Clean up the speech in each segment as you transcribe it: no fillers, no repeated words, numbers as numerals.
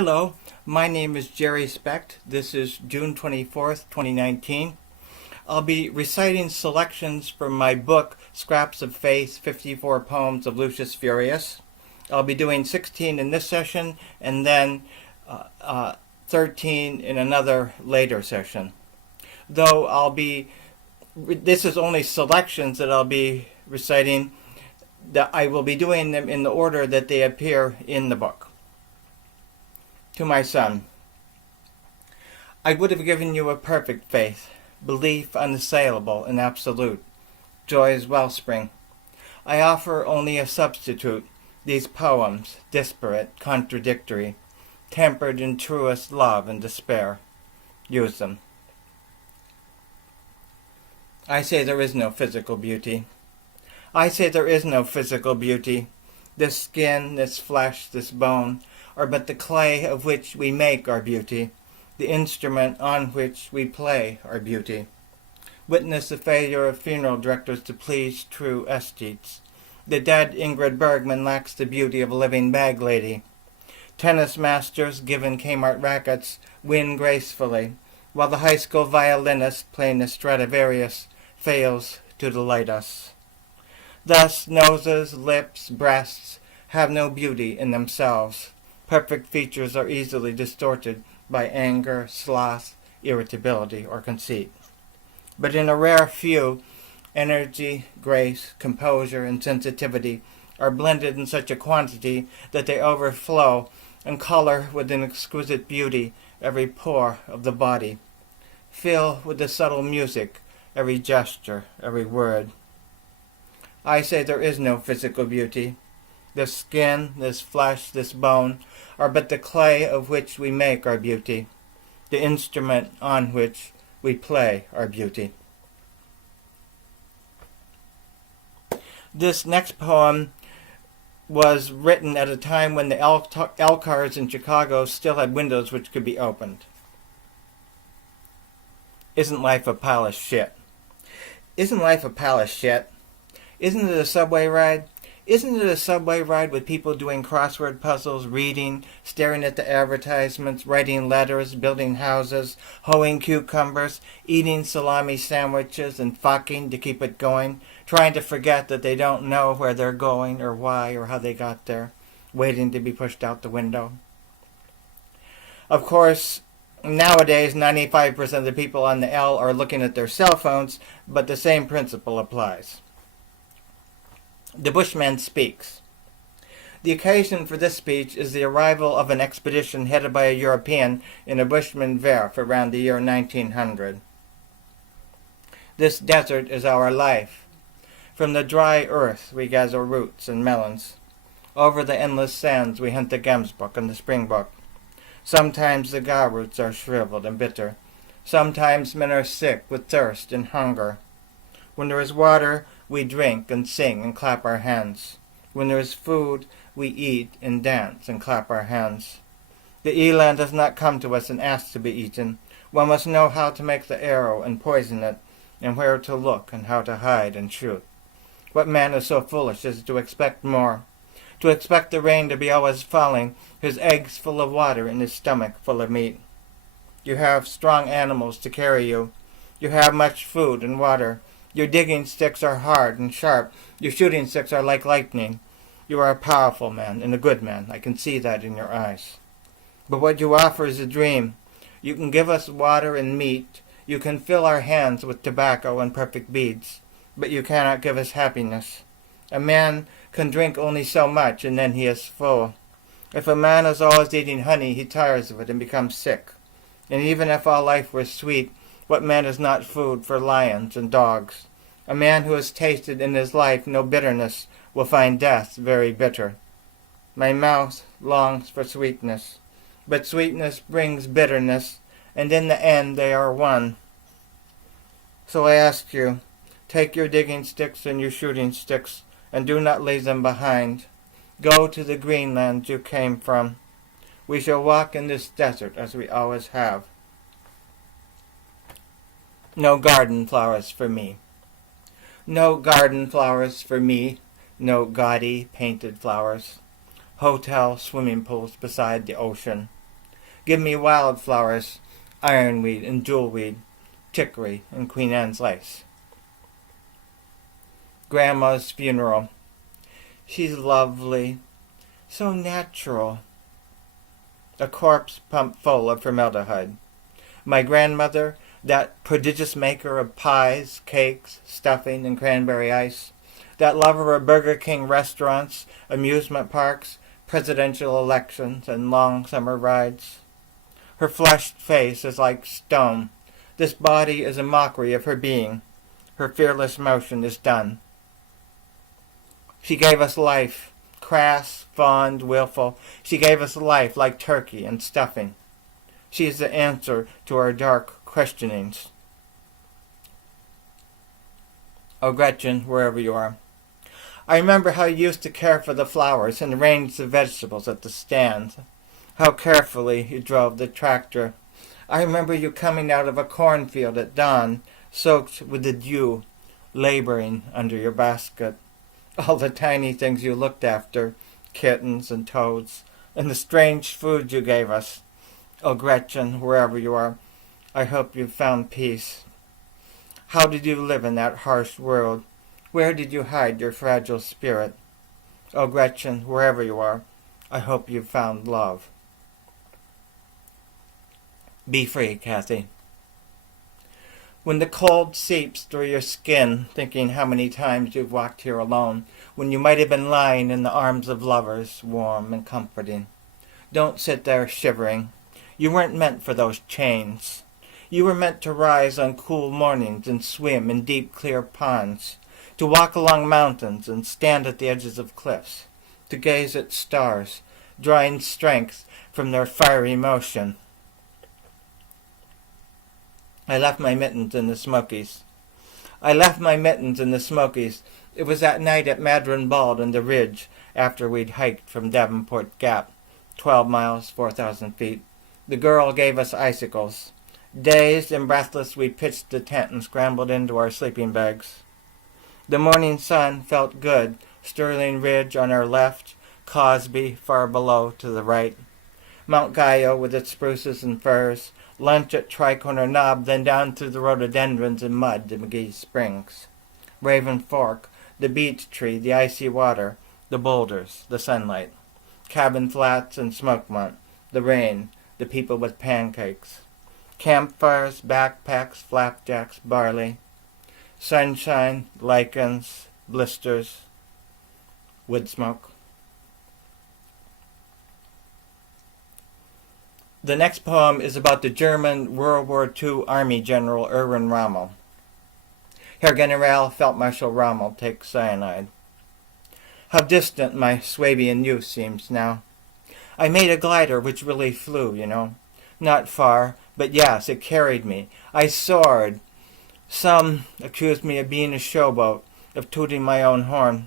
Hello, my name is Jerry Specht. This is June 24th, 2019. I'll be reciting selections from my book, Scraps of Faith, 54 Poems of Lucius Furius. I'll be doing 16 in this session and then 13 in another later session. Though this is only selections that I'll be reciting, that I will be doing them in the order that they appear in the book. To my son, I would have given you a perfect faith, belief unassailable and absolute, joy's wellspring. I offer only a substitute, these poems, disparate, contradictory, tempered in truest love and despair. Use them. I say there is no physical beauty. I say there is no physical beauty. This skin, this flesh, this bone, are but the clay of which we make our beauty, the instrument on which we play our beauty. Witness the failure of funeral directors to please true aesthetes. The dead Ingrid Bergman lacks the beauty of a living bag lady. Tennis masters, given Kmart rackets, win gracefully, while the high school violinist playing the Stradivarius fails to delight us. Thus, noses, lips, breasts have no beauty in themselves. Perfect features are easily distorted by anger, sloth, irritability, or conceit. But in a rare few, energy, grace, composure, and sensitivity are blended in such a quantity that they overflow and color with an exquisite beauty every pore of the body. Fill with the subtle music every gesture, every word. I say there is no physical beauty. This skin, this flesh, this bone are but the clay of which we make our beauty, the instrument on which we play our beauty. This next poem was written at a time when the L cars in Chicago still had windows which could be opened. Isn't life a pile of shit? Isn't life a pile of shit? Isn't it a subway ride? Isn't it a subway ride with people doing crossword puzzles, reading, staring at the advertisements, writing letters, building houses, hoeing cucumbers, eating salami sandwiches, and fucking to keep it going, trying to forget that they don't know where they're going or why or how they got there, waiting to be pushed out the window? Of course, nowadays 95% of the people on the L are looking at their cell phones, but the same principle applies. The Bushman Speaks. The occasion for this speech is the arrival of an expedition headed by a European in a Bushman Werf around the year 1900. This desert is our life. From the dry earth we gather roots and melons. Over the endless sands we hunt the gemsbok and the springbok. Sometimes the gar roots are shriveled and bitter. Sometimes men are sick with thirst and hunger. When there is water, we drink and sing and clap our hands. When there is food, we eat and dance and clap our hands. The eland has not come to us and asked to be eaten. One must know how to make the arrow and poison it, and where to look and how to hide and shoot. What man is so foolish as to expect more? To expect the rain to be always falling, his eggs full of water and his stomach full of meat. You have strong animals to carry you. You have much food and water. Your digging sticks are hard and sharp. Your shooting sticks are like lightning. You are a powerful man and a good man. I can see that in your eyes. But what you offer is a dream. You can give us water and meat. You can fill our hands with tobacco and perfect beads. But you cannot give us happiness. A man can drink only so much, and then he is full. If a man is always eating honey, he tires of it and becomes sick. And even if all life were sweet, what man is not food for lions and dogs? A man who has tasted in his life no bitterness will find death very bitter. My mouth longs for sweetness, but sweetness brings bitterness, and in the end they are one. So I ask you, take your digging sticks and your shooting sticks, and do not leave them behind. Go to the green land you came from. We shall walk in this desert as we always have. No garden flowers for me. No garden flowers for me. No gaudy painted flowers. Hotel swimming pools beside the ocean. Give me wildflowers, ironweed and jewelweed, chicory and Queen Anne's lace. Grandma's funeral. She's lovely, so natural. A corpse pumped full of formaldehyde. My grandmother, that prodigious maker of pies, cakes, stuffing, and cranberry ice, that lover of Burger King restaurants, amusement parks, presidential elections, and long summer rides. Her flushed face is like stone. This body is a mockery of her being. Her fearless motion is done. She gave us life, crass, fond, willful. She gave us life like turkey and stuffing. She is the answer to our dark questionings. Oh, Gretchen, wherever you are. I remember how you used to care for the flowers and arrange the vegetables at the stand. How carefully you drove the tractor. I remember you coming out of a cornfield at dawn, soaked with the dew, laboring under your basket. All the tiny things you looked after, kittens and toads, and the strange food you gave us. Oh, Gretchen, wherever you are, I hope you found peace. How did you live in that harsh world? Where did you hide your fragile spirit? Oh, Gretchen, wherever you are, I hope you found love. Be free, Kathy. When the cold seeps through your skin, thinking how many times you've walked here alone, when you might have been lying in the arms of lovers, warm and comforting. Don't sit there shivering. You weren't meant for those chains. You were meant to rise on cool mornings and swim in deep, clear ponds, to walk along mountains and stand at the edges of cliffs, to gaze at stars, drawing strength from their fiery motion. I left my mittens in the Smokies. I left my mittens in the Smokies. It was that night at Madron Bald on the ridge after we'd hiked from Davenport Gap, 12 miles, 4,000 feet. The girl gave us icicles. Dazed and breathless, we pitched the tent and scrambled into our sleeping bags. The morning sun felt good. Sterling Ridge on our left, Cosby far below to the right. Mount Gio with its spruces and firs, lunch at Tri-Corner Knob, then down through the rhododendrons and mud to McGee Springs. Raven Fork, the beech tree, the icy water, the boulders, the sunlight. Cabin Flats and Smokemont, the rain, the people with pancakes. Campfires, backpacks, flapjacks, barley. Sunshine, lichens, blisters, wood smoke. The next poem is about the German World War II Army General Erwin Rommel. Herr Generalfeldmarschall Rommel takes cyanide. How distant my Swabian youth seems now. I made a glider which really flew, you know. Not far, but yes, it carried me. I soared. Some accused me of being a showboat, of tooting my own horn.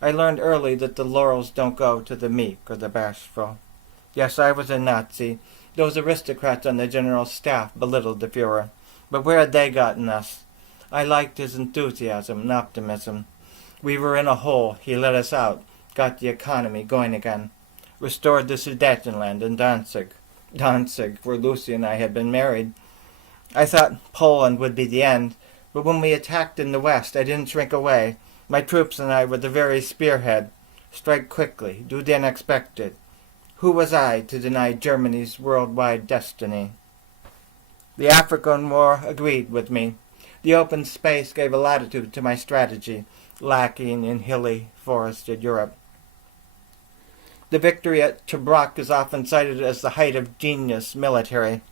I learned early that the laurels don't go to the meek or the bashful. Yes, I was a Nazi. Those aristocrats on the general staff belittled the Fuhrer. But where had they gotten us? I liked his enthusiasm and optimism. We were in a hole. He let us out, got the economy going again, restored the Sudetenland and Danzig, where Lucy and I had been married. I thought Poland would be the end, but when we attacked in the west, I didn't shrink away. My troops and I were the very spearhead. Strike quickly, do the unexpected. Who was I to deny Germany's worldwide destiny? The African War agreed with me. The open space gave a latitude to my strategy, lacking in hilly, forested Europe. The victory at Tobruk is often cited as the height of genius military.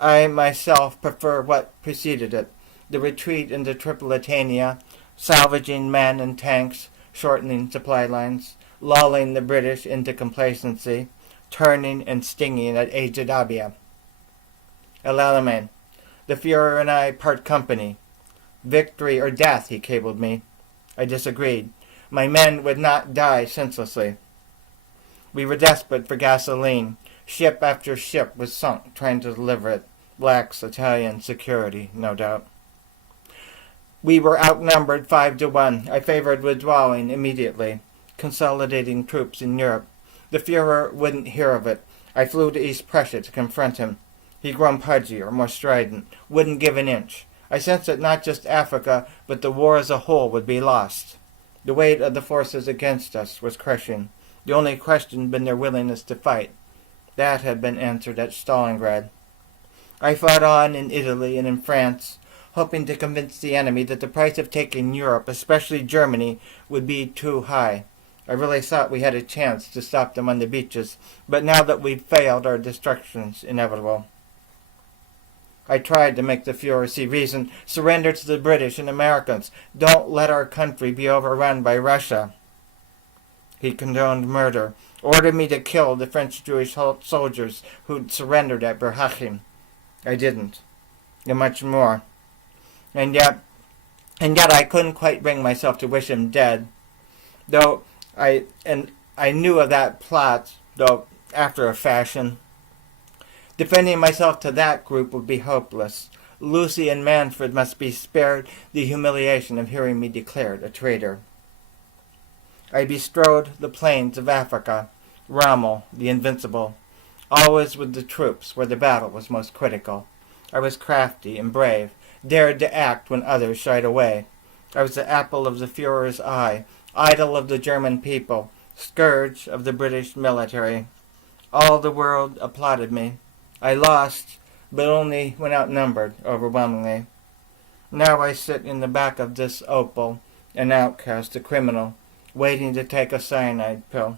I myself prefer what preceded it, the retreat into Tripolitania, salvaging men and tanks, shortening supply lines, lulling the British into complacency, turning and stinging at aged Abia. El Alamein, the Fuhrer and I part company. Victory or death, he cabled me. I disagreed. My men would not die senselessly. We were desperate for gasoline. Ship after ship was sunk trying to deliver it. Lacks Italian security, no doubt. We were outnumbered 5-1. I favored withdrawing immediately, consolidating troops in Europe. The Fuhrer wouldn't hear of it. I flew to East Prussia to confront him. He'd grown pudgier, more strident, wouldn't give an inch. I sensed that not just Africa, but the war as a whole would be lost. The weight of the forces against us was crushing. The only question had been their willingness to fight. That had been answered at Stalingrad. I fought on in Italy and in France, hoping to convince the enemy that the price of taking Europe, especially Germany, would be too high. I really thought we had a chance to stop them on the beaches, but now that we've failed, our destruction's inevitable. I tried to make the Fuhrer see reason. Surrender to the British and Americans. Don't let our country be overrun by Russia. He condoned murder, ordered me to kill the French Jewish soldiers who'd surrendered at Berhachim. I didn't, and much more. And yet I couldn't quite bring myself to wish him dead. Though I knew of that plot, though after a fashion. Defending myself to that group would be hopeless. Lucy and Manfred must be spared the humiliation of hearing me declared a traitor. I bestrode the plains of Africa, Rommel, the invincible, always with the troops where the battle was most critical. I was crafty and brave, dared to act when others shied away. I was the apple of the Fuhrer's eye, idol of the German people, scourge of the British military. All the world applauded me. I lost, but only when outnumbered overwhelmingly. Now I sit in the back of this opal, an outcast, a criminal, waiting to take a cyanide pill.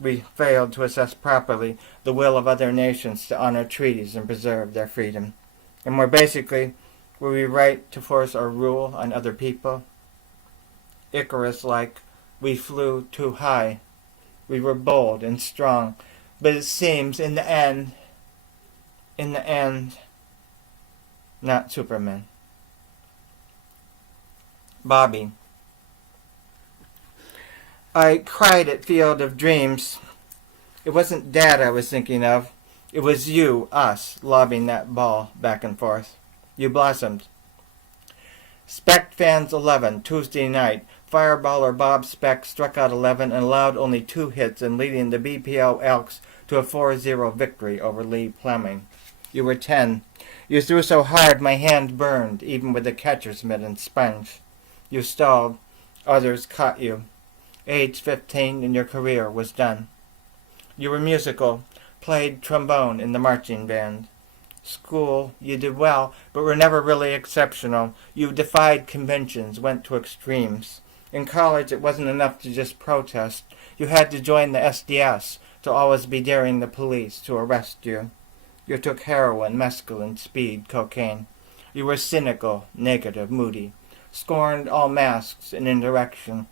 We failed to assess properly the will of other nations to honor treaties and preserve their freedom. And more basically, were we right to force our rule on other people? Icarus-like, we flew too high. We were bold and strong, but it seems in the end, not Superman. Bobby. I cried at Field of Dreams. It wasn't Dad I was thinking of. It was you, us, lobbing that ball back and forth. You blossomed. Spec Fans 11, Tuesday night. Fireballer Bob Speck struck out 11 and allowed only 2 hits in leading the BPO Elks to a 4-0 victory over Lee Fleming. You were 10. You threw so hard my hand burned, even with the catcher's mitt and sponge. You stalled. Others caught you. Age 15 and your career was done. You were musical, played trombone in the marching band. School, you did well, but were never really exceptional. You defied conventions, went to extremes. In college, it wasn't enough to just protest. You had to join the SDS, to always be daring the police to arrest you. You took heroin, mescaline, speed, cocaine. You were cynical, negative, moody, scorned all masks and indirection.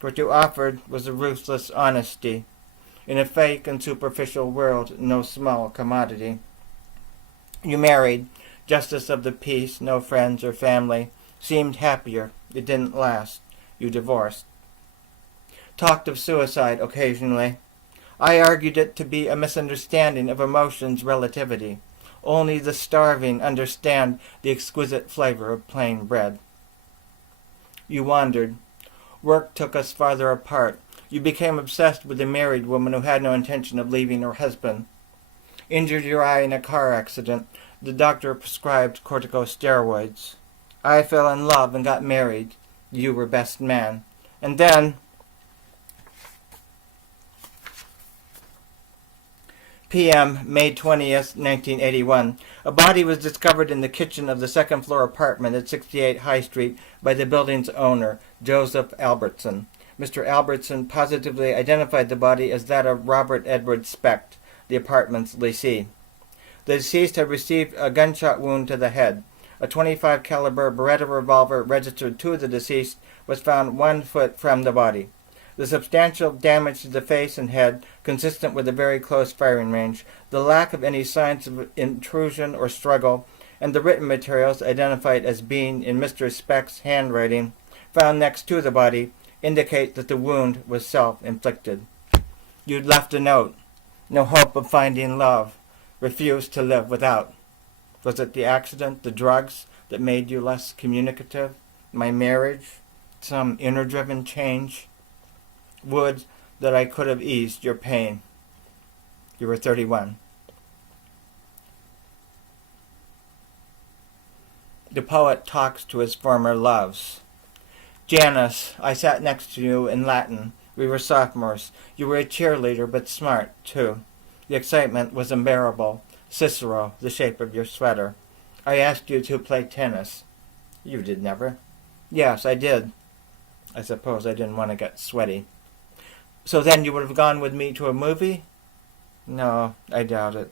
What you offered was a ruthless honesty. In a fake and superficial world, no small commodity. You married, justice of the peace, no friends or family. Seemed happier. It didn't last. You divorced. Talked of suicide occasionally. I argued it to be a misunderstanding of emotions' relativity. Only the starving understand the exquisite flavor of plain bread. You wandered. Work took us farther apart. You became obsessed with a married woman who had no intention of leaving her husband. Injured your eye in a car accident. The doctor prescribed corticosteroids. I fell in love and got married. You were best man. And then p.m., May 20th, 1981. A body was discovered in the kitchen of the second-floor apartment at 68 High Street by the building's owner, Joseph Albertson. Mr. Albertson positively identified the body as that of Robert Edward Specht, the apartment's lessee. The deceased had received a gunshot wound to the head. A .25 caliber Beretta revolver registered to the deceased was found 1 foot from the body. The substantial damage to the face and head, consistent with a very close firing range, the lack of any signs of intrusion or struggle, and the written materials identified as being in Mr. Specht's handwriting, found next to the body, indicate that the wound was self-inflicted. You'd left a note. No hope of finding love. Refused to live without. Was it the accident, the drugs, that made you less communicative? My marriage? Some inner-driven change? Would that I could have eased your pain. You were 31. The poet talks to his former loves. Janice, I sat next to you in Latin. We were sophomores. You were a cheerleader, but smart, too. The excitement was unbearable. Cicero, the shape of your sweater. I asked you to play tennis. You did never. Yes, I did. I suppose I didn't want to get sweaty. So then you would have gone with me to a movie? No, I doubt it.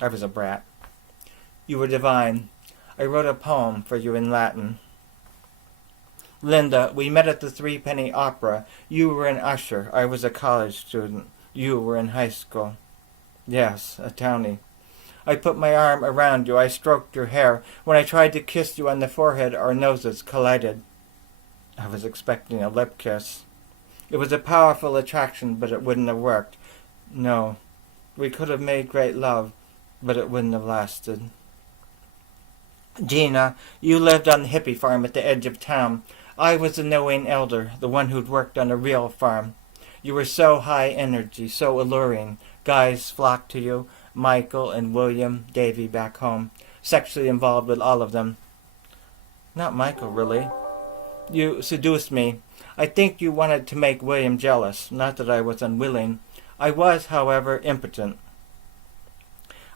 I was a brat. You were divine. I wrote a poem for you in Latin. Linda, we met at the Threepenny Opera. You were an usher. I was a college student. You were in high school. Yes, a townie. I put my arm around you. I stroked your hair. When I tried to kiss you on the forehead, our noses collided. I was expecting a lip kiss. It was a powerful attraction, but it wouldn't have worked. No, we could have made great love, but it wouldn't have lasted. Gina, you lived on the hippie farm at the edge of town. I was the knowing elder, the one who'd worked on a real farm. You were so high energy, so alluring. Guys flocked to you. Michael and William, Davy back home. Sexually involved with all of them. Not Michael, really. You seduced me. I think you wanted to make William jealous. Not that I was unwilling. I was, however, impotent.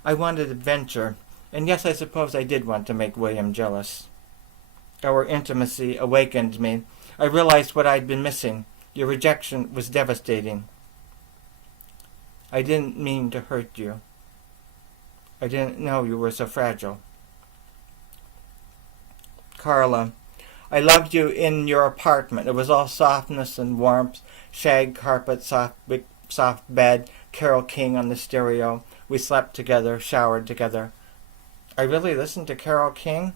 I wanted adventure. And yes, I suppose I did want to make William jealous. Our intimacy awakened me. I realized what I'd been missing. Your rejection was devastating. I didn't mean to hurt you. I didn't know you were so fragile. Carla, I loved you in your apartment. It was all softness and warmth, shag carpet, soft bed, Carole King on the stereo. We slept together, showered together. I really listened to Carole King?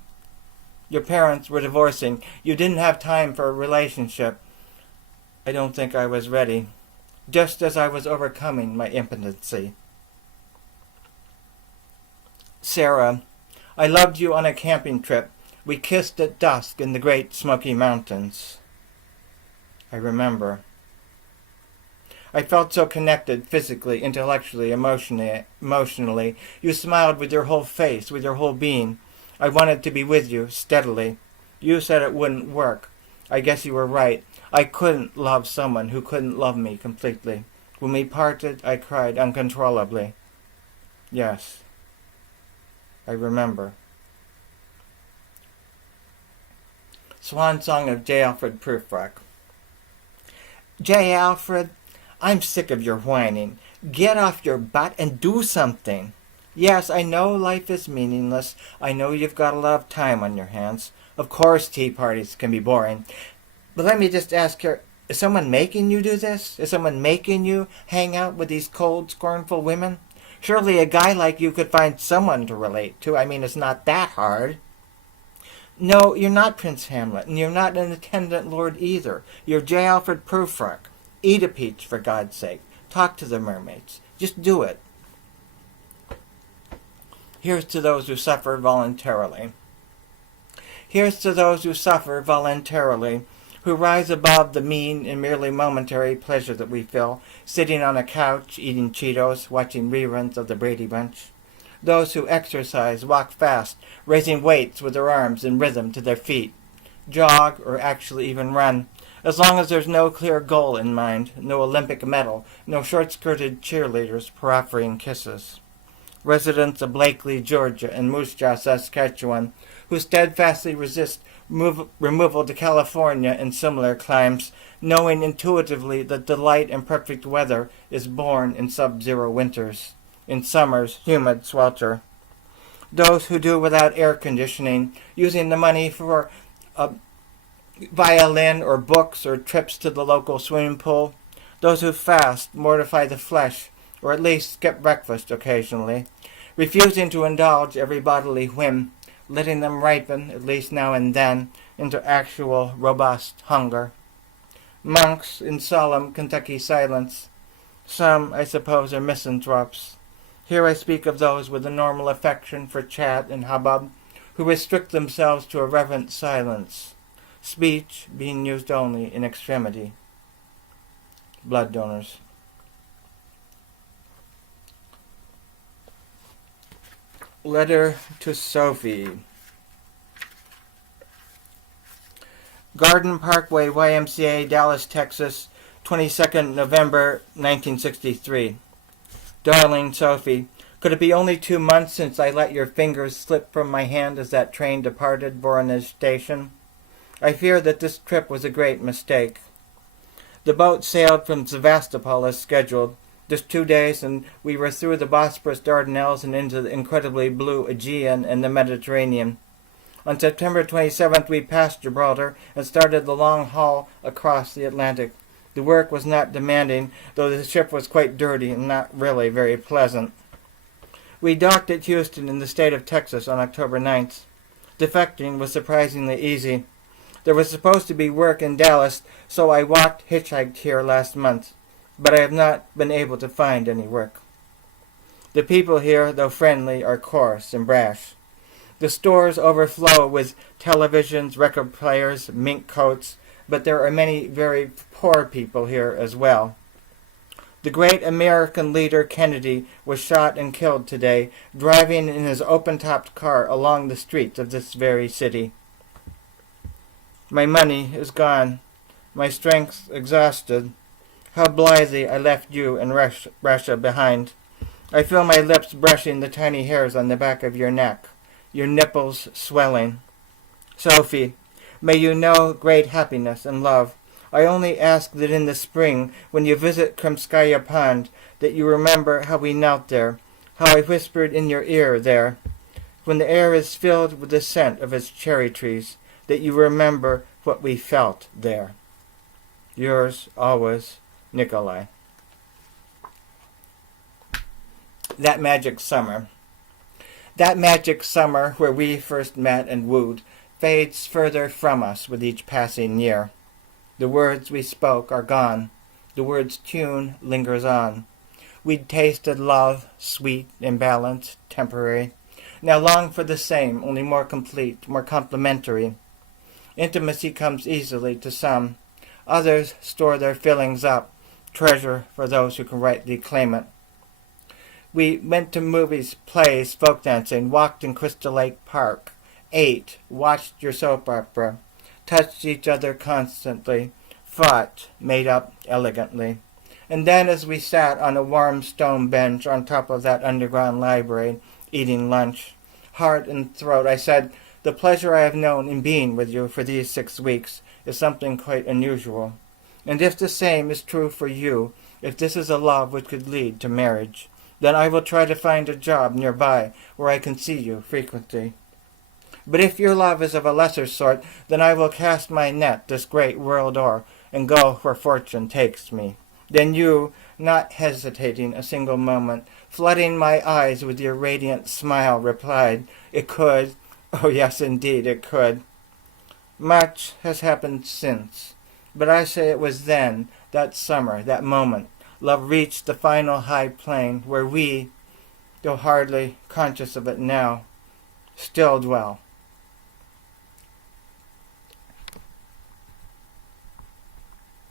Your parents were divorcing. You didn't have time for a relationship. I don't think I was ready. Just as I was overcoming my impotency. Sarah, I loved you on a camping trip. We kissed at dusk in the great Smoky Mountains. I remember. I felt so connected physically, intellectually, emotionally. You smiled with your whole face, with your whole being. I wanted to be with you, steadily. You said it wouldn't work. I guess you were right. I couldn't love someone who couldn't love me completely. When we parted, I cried uncontrollably. Yes, I remember. Swan-Song of J. Alfred Prufrock. J. Alfred, I'm sick of your whining. Get off your butt and do something. Yes, I know life is meaningless. I know you've got a lot of time on your hands. Of course tea parties can be boring. But let me just ask here, is someone making you do this? Is someone making you hang out with these cold, scornful women? Surely a guy like you could find someone to relate to. I mean, it's not that hard. No, you're not Prince Hamlet, and you're not an attendant lord either. You're J. Alfred Prufrock. Eat a peach, for God's sake. Talk to the mermaids. Just do it. Here's to those who suffer voluntarily. Here's to those who suffer voluntarily, who rise above the mean and merely momentary pleasure that we feel, sitting on a couch, eating Cheetos, watching reruns of the Brady Bunch. Those who exercise, walk fast, raising weights with their arms in rhythm to their feet, jog, or actually even run, as long as there's no clear goal in mind, no Olympic medal, no short-skirted cheerleaders proffering kisses. Residents of Blakely, Georgia, and Moose Jaw, Saskatchewan, who steadfastly resist removal to California and similar climes, knowing intuitively that delight and perfect weather is born in sub-zero winters, in summer's humid swelter. Those who do without air conditioning, using the money for a violin or books or trips to the local swimming pool. Those who fast, mortify the flesh, or at least skip breakfast occasionally, refusing to indulge every bodily whim, letting them ripen, at least now and then, into actual, robust hunger. Monks in solemn Kentucky silence. Some, I suppose, are misanthropes. Here I speak of those with a normal affection for chat and hubbub, who restrict themselves to a reverent silence, speech being used only in extremity. Blood donors. Letter to Sophie. Garden Parkway, YMCA, Dallas, Texas, 22nd November, 1963. Darling Sophie, could it be only 2 months since I let your fingers slip from my hand as that train departed Voronezh Station? I fear that this trip was a great mistake. The boat sailed from Sevastopol as scheduled. Just 2 days, and we were through the Bosporus Dardanelles and into the incredibly blue Aegean and the Mediterranean. On September 27th, we passed Gibraltar and started the long haul across the Atlantic. The work was not demanding, though the ship was quite dirty and not really very pleasant. We docked at Houston in the state of Texas on October 9th. Defecting was surprisingly easy. There was supposed to be work in Dallas, so I hitchhiked here last month, but I have not been able to find any work. The people here, though friendly, are coarse and brash. The stores overflow with televisions, record players, mink coats, but there are many very poor people here as well. The great American leader Kennedy was shot and killed today, driving in his open-topped car along the streets of this very city. My money is gone, my strength exhausted. How blithely I left you and Russia behind. I feel my lips brushing the tiny hairs on the back of your neck, your nipples swelling. Sophie, may you know great happiness and love. I only ask that in the spring, when you visit Krymskaya Pond, that you remember how we knelt there, how I whispered in your ear there, when the air is filled with the scent of its cherry trees, that you remember what we felt there. Yours always, Nikolai. That magic summer. That magic summer where we first met and wooed fades further from us with each passing year. The words we spoke are gone. The word's tune lingers on. We'd tasted love, sweet, imbalanced, temporary. Now long for the same, only more complete, more complementary. Intimacy comes easily to some. Others store their feelings up, treasure for those who can rightly claim it. We went to movies, plays, folk dancing, walked in Crystal Lake Park, ate, watched your soap opera, touched each other constantly, fought, made up elegantly. And then as we sat on a warm stone bench on top of that underground library, eating lunch, heart and throat, I said, the pleasure I have known in being with you for these 6 weeks is something quite unusual. And if the same is true for you, if this is a love which could lead to marriage, then I will try to find a job nearby where I can see you frequently. But if your love is of a lesser sort, then I will cast my net this great world o'er and go where fortune takes me. Then you, not hesitating a single moment, flooding my eyes with your radiant smile, replied, "It could. Oh, yes, indeed, it could." Much has happened since, but I say it was then, that summer, that moment, love reached the final high plane where we, though hardly conscious of it now, still dwell.